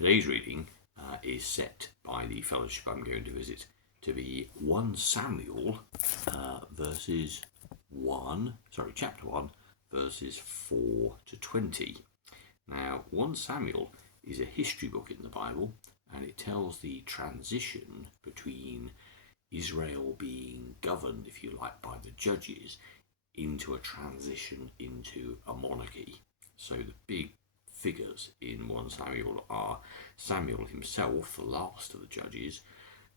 Today's reading is set by the fellowship I'm going to visit to be 1 Samuel chapter 1, verses 4 to 20. Now, 1 Samuel is a history book in the Bible, and it tells the transition between Israel being governed, if you like, by the judges into a transition into a monarchy. So the big figures in 1 Samuel are Samuel himself, the last of the judges,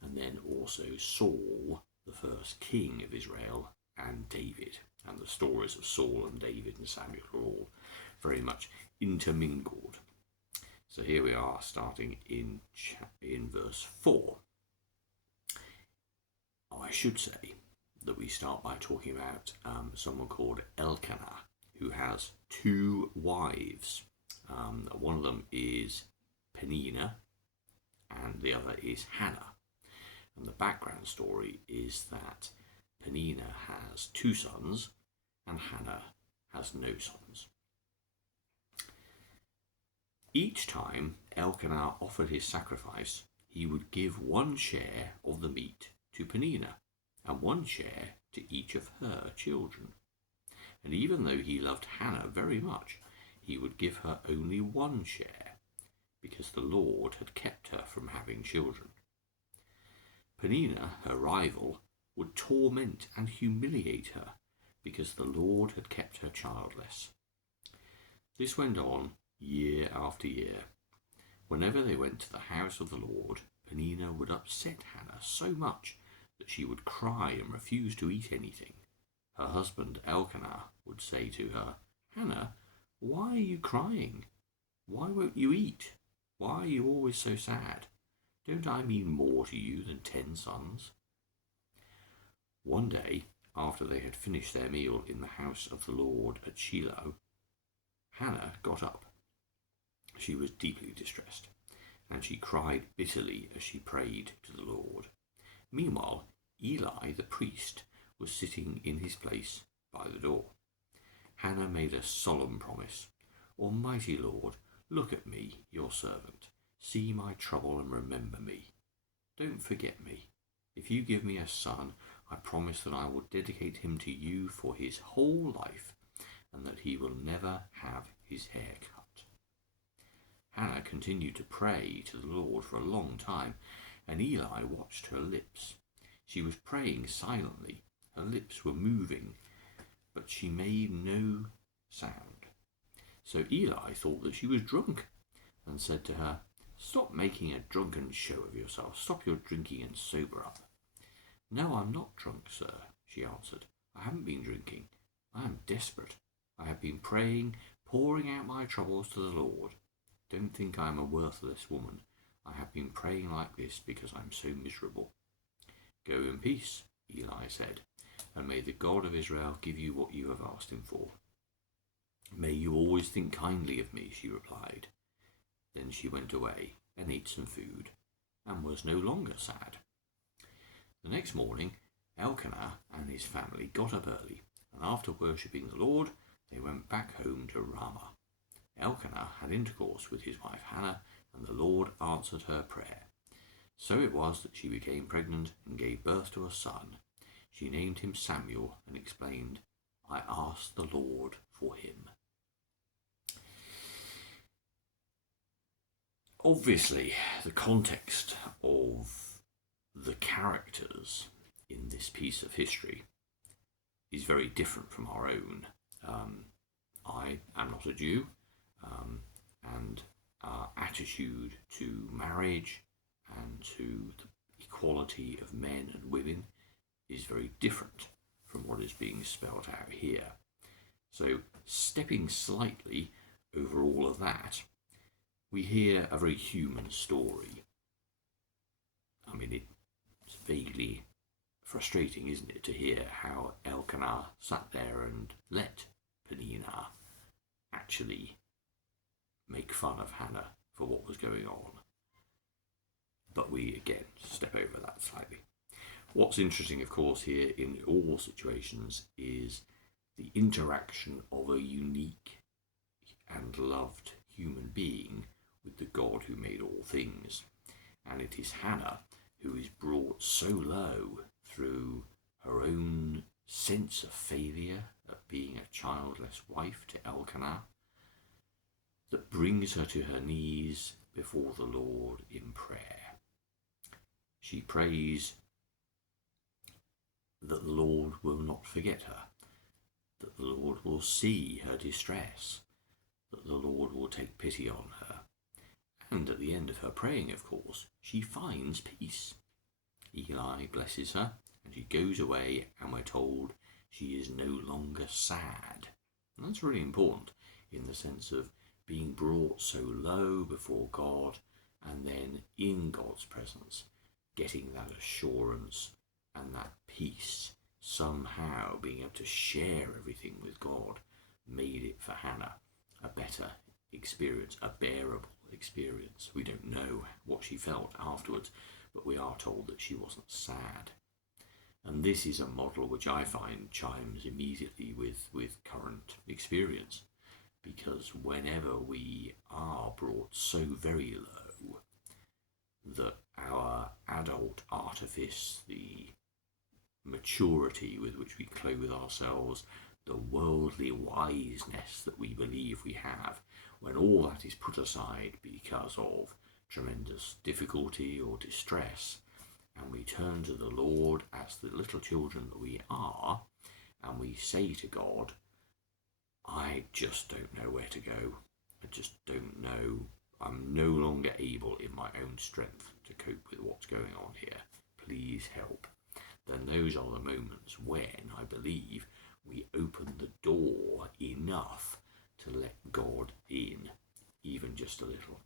and then also Saul, the first king of Israel, and David. And the stories of Saul and David and Samuel are all very much intermingled. So here we are, starting in verse 4. I should say that we start by talking about someone called Elkanah, who has 2 wives. One of them is Peninnah, and the other is Hannah. And the background story is that Peninnah has 2 sons, and Hannah has no sons. Each time Elkanah offered his sacrifice, he would give 1 share of the meat to Peninnah, and 1 share to each of her children. And even though he loved Hannah very much, he would give her only 1 share, because the Lord had kept her from having children. Peninnah, her rival, would torment and humiliate her, because the Lord had kept her childless. This went on year after year. Whenever they went to the house of the Lord, Peninnah would upset Hannah so much that she would cry and refuse to eat anything. Her husband Elkanah would say to her, "Hannah, why are you crying? Why won't you eat? Why are you always so sad? Don't I mean more to you than 10 sons?" One day, after they had finished their meal in the house of the Lord at Shiloh, Hannah got up. She was deeply distressed, and she cried bitterly as she prayed to the Lord. Meanwhile, Eli the priest was sitting in his place by the door. Hannah made a solemn promise. "Almighty Lord, look at me, your servant. See my trouble and remember me. Don't forget me. If you give me a son, I promise that I will dedicate him to you for his whole life, and that he will never have his hair cut." Hannah continued to pray to the Lord for a long time, and Eli watched her lips. She was praying silently. Her lips were moving, but she made no sound. So Eli thought that she was drunk, and said to her, "Stop making a drunken show of yourself. Stop your drinking and sober up." "No, I'm not drunk, sir," she answered. "I haven't been drinking. I am desperate. I have been praying, pouring out my troubles to the Lord. Don't think I am a worthless woman. I have been praying like this because I am so miserable." "Go in peace," Eli said, "and may the God of Israel give you what you have asked him for." "May you always think kindly of me," she replied. Then she went away and ate some food, and was no longer sad. The next morning, Elkanah and his family got up early, and after worshipping the Lord, they went back home to Ramah. Elkanah had intercourse with his wife Hannah, and the Lord answered her prayer. So it was that she became pregnant and gave birth to a son. She named him Samuel and explained, "I asked the Lord for him." Obviously, the context of the characters in this piece of history is very different from our own. I am not a Jew, and our attitude to marriage and to the equality of men and women is very different from what is being spelled out here. So, stepping slightly over all of that, we hear a very human story. I mean, it's vaguely frustrating, isn't it, to hear how Elkanah sat there and let Peninnah actually make fun of Hannah for what was going on. But we, again, step over that slightly. What's interesting, of course, here in all situations is the interaction of a unique and loved human being with the God who made all things. And it is Hannah who is brought so low through her own sense of failure at being a childless wife to Elkanah that brings her to her knees before the Lord in prayer. She prays that the Lord will not forget her, that the Lord will see her distress, that the Lord will take pity on her. And at the end of her praying, of course, she finds peace. Eli blesses her, and she goes away, and we're told she is no longer sad. And that's really important in the sense of being brought so low before God, and then in God's presence, getting that assurance and that peace, somehow being able to share everything with God, made it for Hannah a better experience, a bearable experience. We don't know what she felt afterwards, but we are told that she wasn't sad. And this is a model which I find chimes immediately with current experience, because whenever we are brought so very low that our adult artifice, the maturity with which we clothe ourselves, the worldly wiseness that we believe we have, when all that is put aside because of tremendous difficulty or distress, and we turn to the Lord as the little children that we are, and we say to God, I just don't know where to go. I just don't know. I'm no longer able in my own strength to cope with what's going on here. Please help. Then those are the moments when I believe we open the door enough to let God in, even just a little,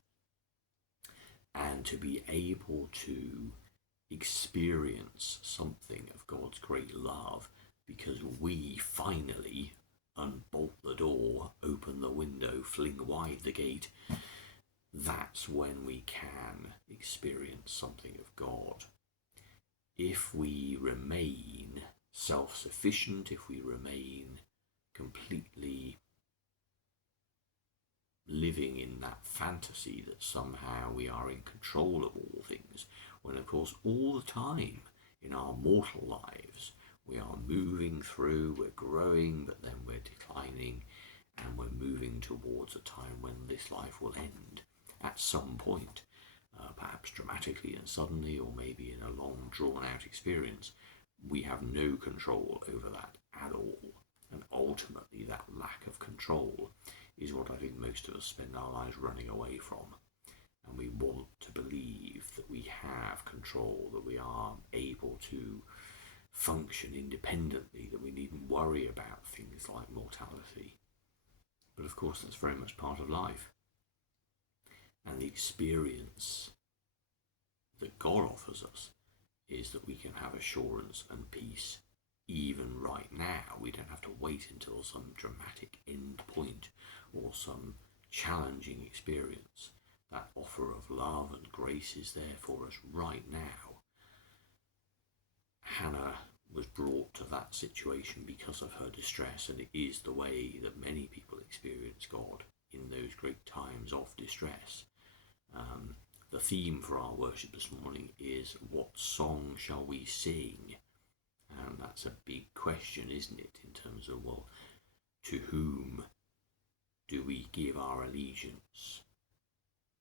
and to be able to experience something of God's great love, because we finally unbolt the door, open the window, fling wide the gate. That's when we can experience something of God. If we remain self-sufficient, if we remain completely living in that fantasy that somehow we are in control of all things, when of course all the time in our mortal lives we are moving through, we're growing, but then we're declining, and we're moving towards a time when this life will end at some point, perhaps dramatically and suddenly, or maybe in a long drawn out experience. We have no control over that at all, and ultimately that lack of control is what I think most of us spend our lives running away from. And we want to believe that we have control, that we are able to function independently, that we needn't worry about things like mortality. But of course that's very much part of life. And the experience that God offers us is that we can have assurance and peace even right now. We don't have to wait until some dramatic end point or some challenging experience. That offer of love and grace is there for us right now. Hannah was brought to that situation because of her distress, and it is the way that many people experience God in those great times of distress. The theme for our worship this morning is, what song shall we sing? And that's a big question, isn't it, in terms of, well, to whom do we give our allegiance?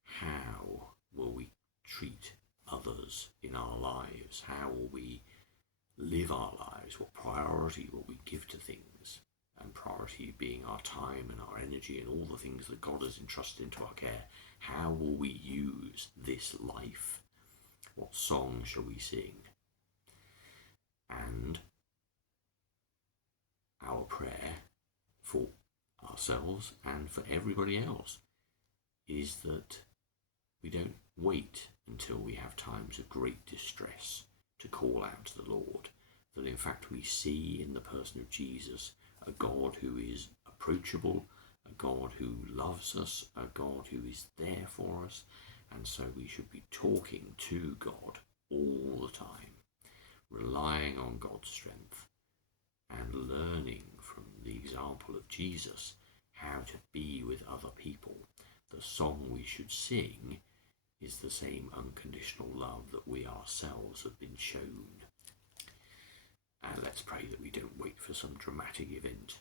How will we treat others in our lives? How will we live our lives? What priority will we give to things? And priority being our time and our energy and all the things that God has entrusted into our care. How will we use this life? What song shall we sing? And our prayer for ourselves and for everybody else is that we don't wait until we have times of great distress to call out to the Lord, that in fact we see in the person of Jesus a God who is approachable, a God who loves us, a God who is there for us, and so we should be talking to God all the time, relying on God's strength and learning from the example of Jesus how to be with other people, the song we should sing is the same unconditional love that we ourselves have been shown. And let's pray that we don't wait for some dramatic event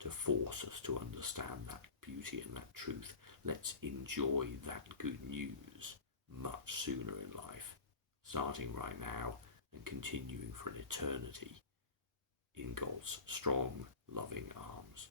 to force us to understand that beauty and that truth. Let's enjoy that good news much sooner in life, starting right now and continuing for an eternity in God's strong, loving arms.